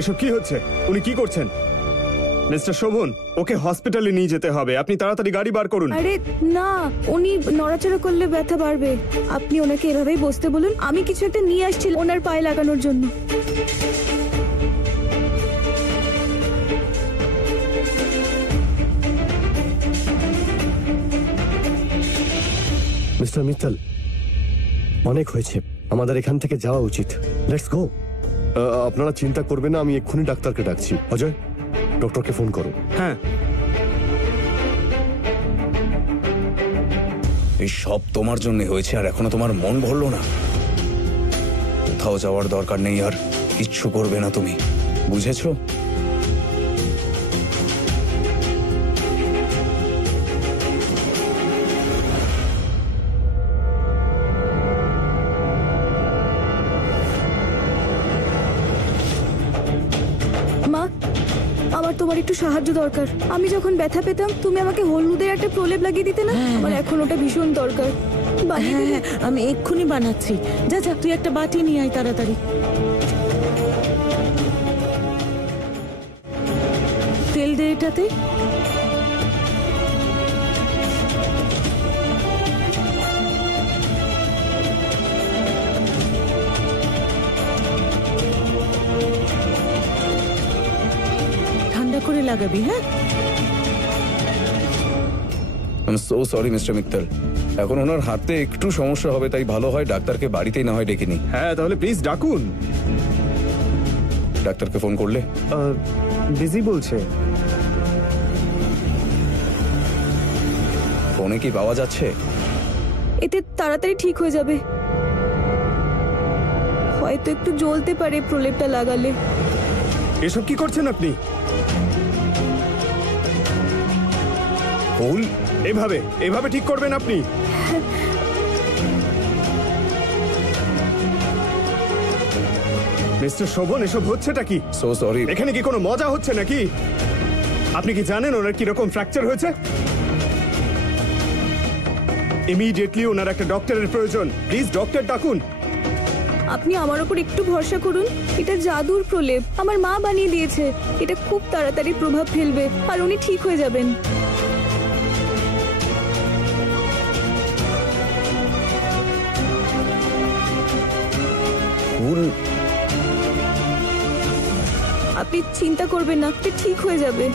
এসব কি হচ্ছে? উনি কি করছেন? মিস্টার শোভন, ওকে হসপিটালে নিয়ে যেতে হবে। আপনি তাড়াতাড়ি গাড়ি বার করুন। আরে না, উনি নড়াচড়া করলে ব্যথা বাড়বে। আপনি ওনাকে এভাবেই বসতে বলুন। আমি কিছু একটা নিয়ে আসছি ওনার পায়ে লাগানোর জন্য। মিস্টার মিত্তল, অনেক হয়েছে, আমাদের এখান থেকে যাওয়া উচিত। Let's go. আপনারা চিন্তা করবেন না, আমি এক্ষুনি ডাক্তারকে ডাকছি। অজয়, ডক্টরকে ফোন করো। হ্যাঁ। এই সব তোমার জন্য হয়েছে আর এখনো তোমার মন ভরলো না? কোথাও যাওয়ার দরকার নেই, আর কিচ্ছু করবে না তুমি, বুঝেছো? মা, আমার তোমার একটু সাহায্য দরকার। আমি যখন ব্যথা পেতাম তুমি আমাকে হলুদের একটা প্রলেপ লাগিয়ে দিতে না? আমার এখন ওটা ভীষণ দরকার। হ্যাঁ, আমি এক্ষুনি বানাচ্ছি। যা যা, তুই একটা বাটি নিয়ে আয় তাড়াতাড়ি। তেল দে এটাতে। ঠান্ডা করে লাগাবি, হ্যাঁ? I am so sorry mister Mittal, এখন ওনার হাতে একটু সমস্যা হবে, তাই ভালো হয় ডাক্তারকে বাড়িতেই না হয় ডেকে নি। হ্যাঁ, তাহলে প্লিজ ডাকুন। ডাক্তারকে ফোন করলে? বিজি বলছে। ফোনে কি পাওয়া যাচ্ছে? এতে তাড়াতাড়ি ঠিক হয়ে যাবে। হয়তো একটু জ্বলতে পারে প্রলেপটা লাগালে। এসব কি করছেন আপনি? ফুল এভাবে এভাবে ঠিক করবেন আপনি? মিস্টার শোভন, এসব হচ্ছেটা কি? So sorry. এখানে কি কোনো মজা হচ্ছে নাকি? আপনি কি জানেন ওনার কিরকম ফ্র্যাকচার হয়েছে? ইমিডিয়েটলি ওনার একটা ডক্টরের প্রয়োজন। প্লিজ ডক্টর ডাকুন। আপনি আমার উপর একটু ভরসা করুন। এটা জাদুর প্রলেপ, আমার মা বানিয়ে দিয়েছে। এটা খুব তাড়াতাড়ি প্রভাব ফেলবে আর উনি ঠিক হয়ে যাবেন। ফুল, আপনি চিন্তা করবেন না, এটা ঠিক হয়ে যাবে।